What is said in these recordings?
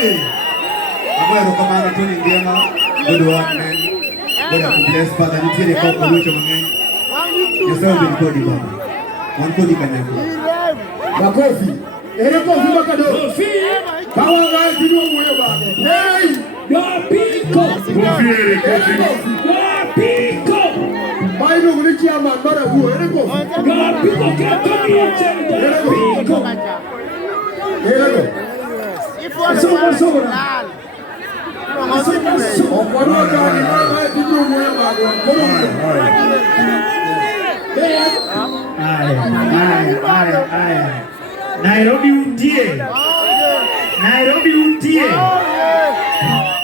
Abuelo kamano Tony Ndiema. Good one, man. God have blessed Father. You tell the couple of you, man. Yourself in Cody, Baba. One Cody can help you. Makofi. Ere kofi makado. Kawa ngai tinu mwe ba. Hey! Gapiko. Gapiko. Baino gulichi ama mara huo. Ere kofi. Gapiko katoni chende. Gapiko. Ere ko. Somo. Okwano kani ngai tinu mwe ba. Aya. Nairobi untie.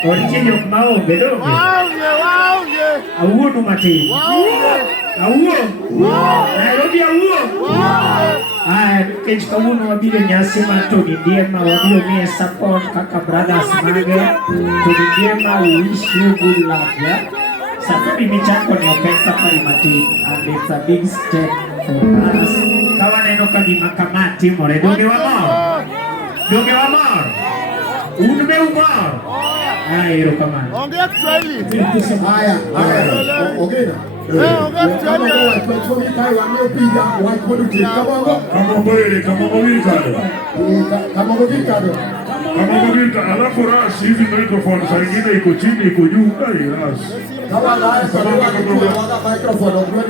Originyo maombe doge. Awuo mati. Awuo. Nairobi awuo. Aya, kech kamuno wabile nyasi Tony Ndiema wabile miye support kaka brothers mage. Tony Ndiema we wish you good luck, yeah? Safari michako ni opesa pari mati. And it's a big step for us. Kawa neno kadima kamati more. Doge wa mor. Unme umor. Ero kamani. Ongea Kiswahili. Haya. Ongea. Ongea Kiswahili. Kama alafu rash hizi microphone saa ingine iko chini iko juu kai rash. Kama microphone ongea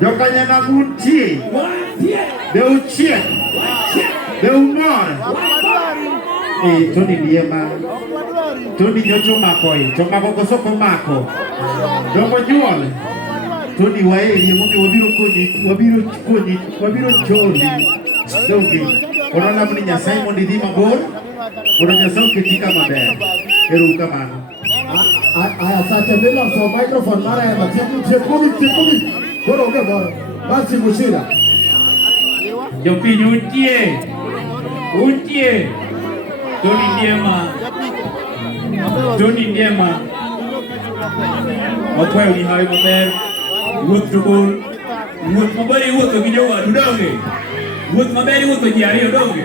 Jokanya na buntie. Beuchie. Beumor. Tony Ndiema. Tony nyocho makoi. Choma koko mako. Jomo nyuol. Tony waeri wabiro choli. Dogi. Korona muni nyasai mondi di mabor. Korona nyasai ketika maber. Eru kamano. Aya sasa mbele so microphone mara ya matiku. Koro ongea bora. Basi mushira. Jopinyo untie. Tony Ndiema. Okwayo ni hawe maber. Wuoth tugul. Wuoth maber wuotho gi jowadu donge. Wuoth maber wuotho ji ariyo donge.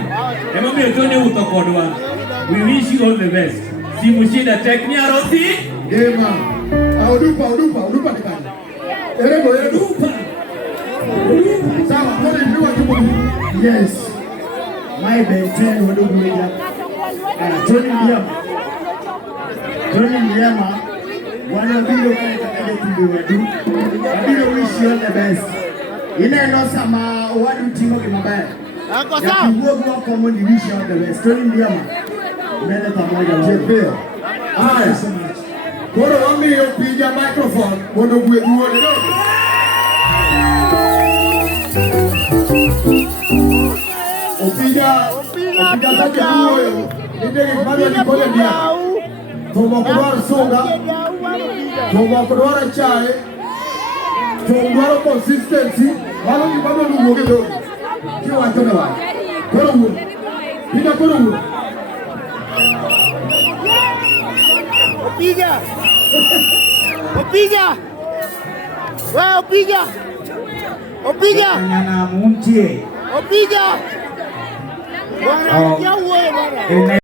Ema miyo Tony wuotho kodwa. We wish you all the best. Simu shida tek ni arosi. Ndiema. Udupa ni kani. Erego. Sawa, pole mliwa kibudu. Yes. My best wadogo meja. Tony Ndiema. Wana video kaya kakade kubiwadu. Wabilo wish you all the best. Ina enosa wadu tingo kimabaya. Ya kibuogu wa common wish you all the best. Tony Ndiema. Mbele pamoja jepeo. Aya. Koro wami yopija microphone. Mono bwe duone do. Opija zake duoyo. Nidege kibado nikole bia. Tomo kudwara songa. Tomo kudwara chai. Tomo kudwara consistency. Walo kibado nuwoge do. Kio watone wa. Koro wu. Pija koro wu. Opija. Nana muntie. Opija.